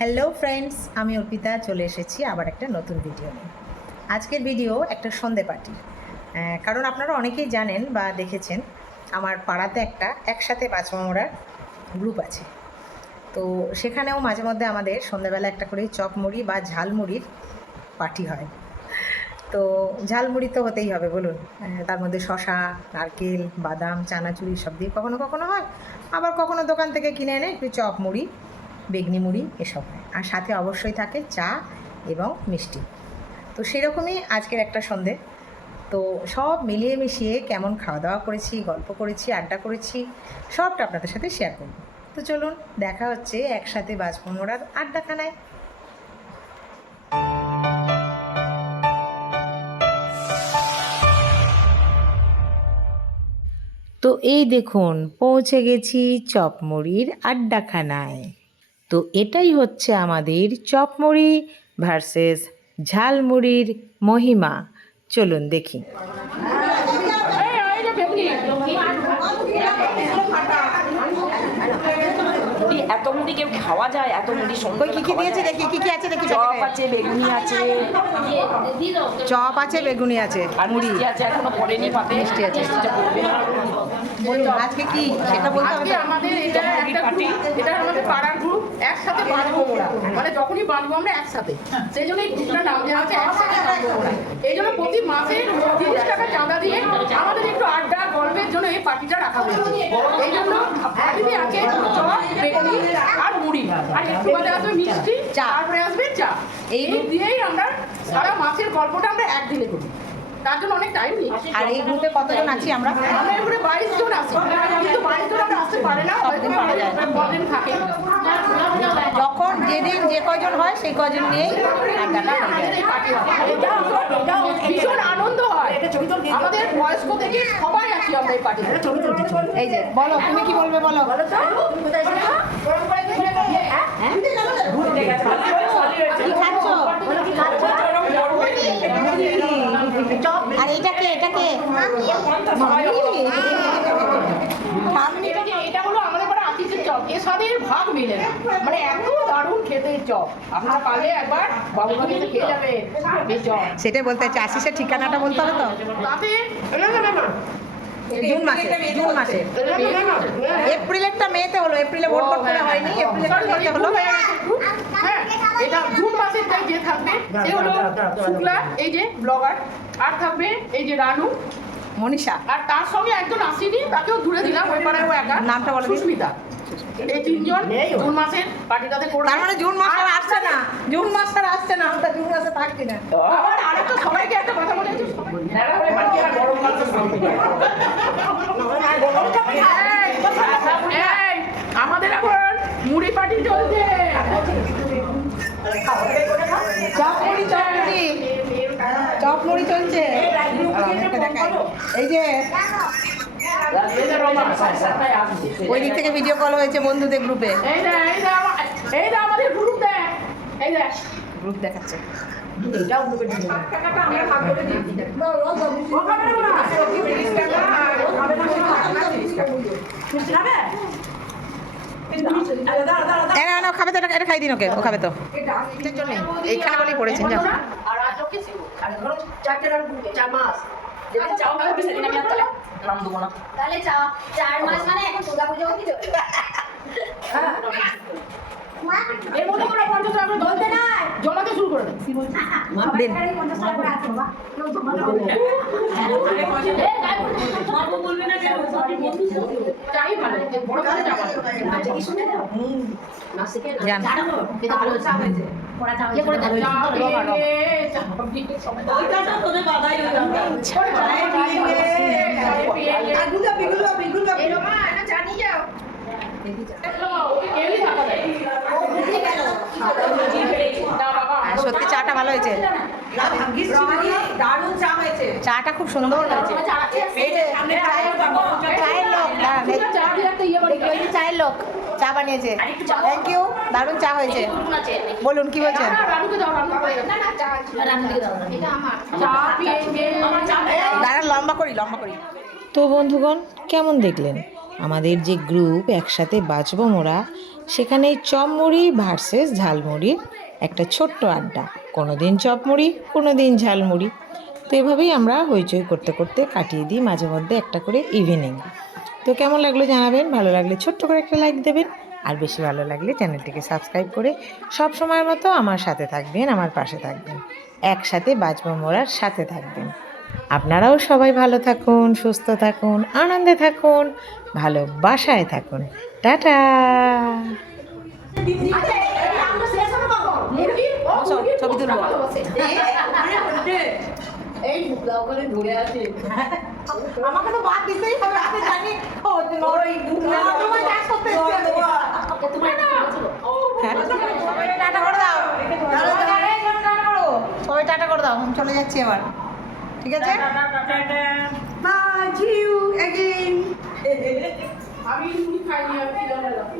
Hello friends, আমি অর্পিতা চলে এসেছি আবার একটা নতুন ভিডিও নিয়ে। আজকের ভিডিও একটা সন্ধে পার্টি। কারণ আপনারা অনেকেই জানেন বা দেখেছেন আমার পাড়াতে একটা একসাথে বাজমামরার গ্রুপ আছে। তো সেখানেও মাঝে মধ্যে আমাদের সন্ধ্যাবেলা একটা করে চপ মুড়ি বা ঝালমুড়ির পার্টি হয়। তো ঝালমুড়ি তো হতেই হবে বলুন, তার মধ্যে শশা, নারকেল, বাদাম, চানাচুরি সব দিয়ে কখনো কখনো হয়, আবার কখনো দোকান থেকে কিনে এনে একটু চপ মুড়ি, বেগনি মুড়ি এসব হয়, আর সাথে অবশ্যই থাকে চা এবং মিষ্টি। তো সেরকমই আজকের একটা সন্ধে। তো সব মিলিয়ে মিশিয়ে কেমন খাওয়া দাওয়া করেছি, গল্প করেছি, আড্ডা করেছি, সবটা আপনাদের সাথে শেয়ার করব। তো চলুন, দেখা হচ্ছে একসাথে বাজমোড়ার আড্ডাখানায়। তো এই দেখুন, পৌঁছে গেছি চপমুড়ির আড্ডাখানায়। তো এটাই হচ্ছে আমাদের চপমুড়ি ভার্সেস ঝালমুড়ির মহিমা। চলুন দেখি। এত মুড়ি কেউ খাওয়া যায়? এত মুড়ি কি কি দিয়েছে দেখি, কি কি আছে দেখি। চপ আছে, বেগুনি আছে, চপ আছে, বেগুনি আছে, আর মুড়ি আছে, এখনো পড়েনি পাতে। মিষ্টি আছে। বলুন আজকে কি সেটা বলতে হবে। আমাদের এটা একটা পার্টি, এটা আমাদের পাড়ার গ্রুপ, একসাথে বাঁধবো ওরা, মানে যখনই বাঁধবো আমরা একসাথে, সেই জন্য এই গ্রুপটার নাম দেওয়া হচ্ছে একসাথে বাঁধবো ওরা। এই জন্য প্রতি মাসে 30 টাকা চাঁদা দিয়ে আমাদের একটু আড্ডা গল্পের জন্য এই পার্টিটা রাখা হয়েছে। এই জন্য দিদি আছে চপ, বেগুনি আর মুড়ি, আর একটু বাদে আসবে মিষ্টি, তারপরে আসবে চা। এই দিয়েই আমরা সারা মাসের গল্পটা আমরা একদিনে করি, তার জন্য অনেক টাইম নেই। আর এই গ্রুপে কতজন আছি আমরা? আমরা এবারে 22 জন আছি, কিন্তু 22 জন আমরা আসতে পারে না, হয়তো কদিন থাকে। যখন যেদিন যে কজন হয় সেই কজন নিয়েই আড্ডাটা হয়ে যায়। ভীষণ আনন্দ হয়, আমাদের বয়স্ক থেকে সবাই আছি আমরা এই পার্টিতে। এই যে বলো, তুমি কি বলবে বলো। কি খাচ্ছ? আর এটাকে এটাকে এটা হলো আমাদের পাড়া আতিথের চপ, এর সাথে ভাগ মিলে না, মানে এত দারুণ খেতে চপ। আপনারা পারলে একবার বাবুর বাড়িতে খেয়ে যাবে এই চপ। সেটাই বলতে চাচ্ছি, আশিসের ঠিকানাটা বলতে হবে তো। তাতে জুন মাসে এপ্রিলেরটা মেতে হলো, এপ্রিলে ভোট করতে হয়নি, এপ্রিলেরটা মেতে হলো। হ্যাঁ, এটা জুন মাসের যে থাকবে সে হলো শুক্লা, এই যে ব্লগার, আর থাকবে এই যে রানু, মনীষা, আর তার সঙ্গে একজন আসেনি, তাকেও দূরে দিলাম, ওই পাড়ায় ও একা, নামটা বলো। সুস্মিতা। এই তিনজন জুন মাসের পার্টিটাতে করবে। তার মানে জুন মাস আর আসছে না, জুন মাস আর আসছে না, আমরা জুন মাসে থাকছি না। আবার আরেকটা সবাইকে একটা কথা বলে দিচ্ছি, আমাদের এখন মুড়ি পার্টি চলছে। চপ মুড়ি চলছে। এই যে ওই দিক থেকে ভিডিও কল হয়েছে বন্ধুদের গ্রুপে, এই যে আমাদের গ্রুপ দেখ, এই দেখ গ্রুপ দেখাচ্ছে। খাবে তো, এটা খাই দিন ওকে, ও খাবে তো। এইখানে বলেই পড়েছেন যা। আর আজকে ধরো 4 4 মাস যদি চাও তাহলে সেদিন আমি আর তাহলে নাম দেবো না। তাহলে 4 মাস মানে এখন দুর্গা পুজো অবধি চলবে। এর মধ্যে করে 50 টাকা করে বলতে নাই জমাতে শুরু করে দেন। দিন। 50 টাকা করে আছে বাবা, কেউ জমা বলবে না কেন, চাই ভালো বড় কাছে যাবা আচ্ছা কি শুনে দাও নাসিকে না জান। এটা ভালো চা হয়েছে পড়া চা করে দাও ওইটা তো তোদের বাধাই হয়ে যাবে। সত্যি চাটা ভালো হয়েছে, চাটা খুব সুন্দর হয়েছে। চায়ের লোক, চায়ের লোক চা বানিয়েছে। থ্যাংক ইউ, দারুণ চা হয়েছে। বলুন কি বলছেন। দাঁড়া, লম্বা করি। তো বন্ধুগণ, কেমন দেখলেন? আমাদের যে গ্রুপ একসাথে বাঁচবো মোরা, সেখানে চপমুড়ি ভার্সেস ঝালমুড়ির একটা ছোট্ট আড্ডা। কোনো দিন চপমুড়ি, কোনো দিন ঝালমুড়ি। তো এভাবেই আমরা হইচই করতে করতে কাটিয়ে দিই মাঝে মধ্যে একটা করে ইভিনিং। তো কেমন লাগলো জানাবেন, ভালো লাগলে ছোট্ট করে একটা লাইক দেবেন, আর বেশি ভালো লাগলে চ্যানেলটিকে সাবস্ক্রাইব করে সব সময়ের মতো আমার সাথে থাকবেন, আমার পাশে থাকবেন, একসাথে বাঁচবো মোরার সাথে থাকবেন। আপনারাও সবাই ভালো থাকুন, সুস্থ থাকুন, আনন্দে থাকুন, ভালোবাসায় থাকুন। টাটা। ছবি তুলবো। এই মুখলাও করে ধরে আছে আমাকে তো বাদ দিতেই হবে, আমি জানি টাটা করে দাও, সবাই টাটা করে দাও, আমি চলে যাচ্ছি আবার, ঠিক আছে? Bye, see you again. আমি খাইনি, আমি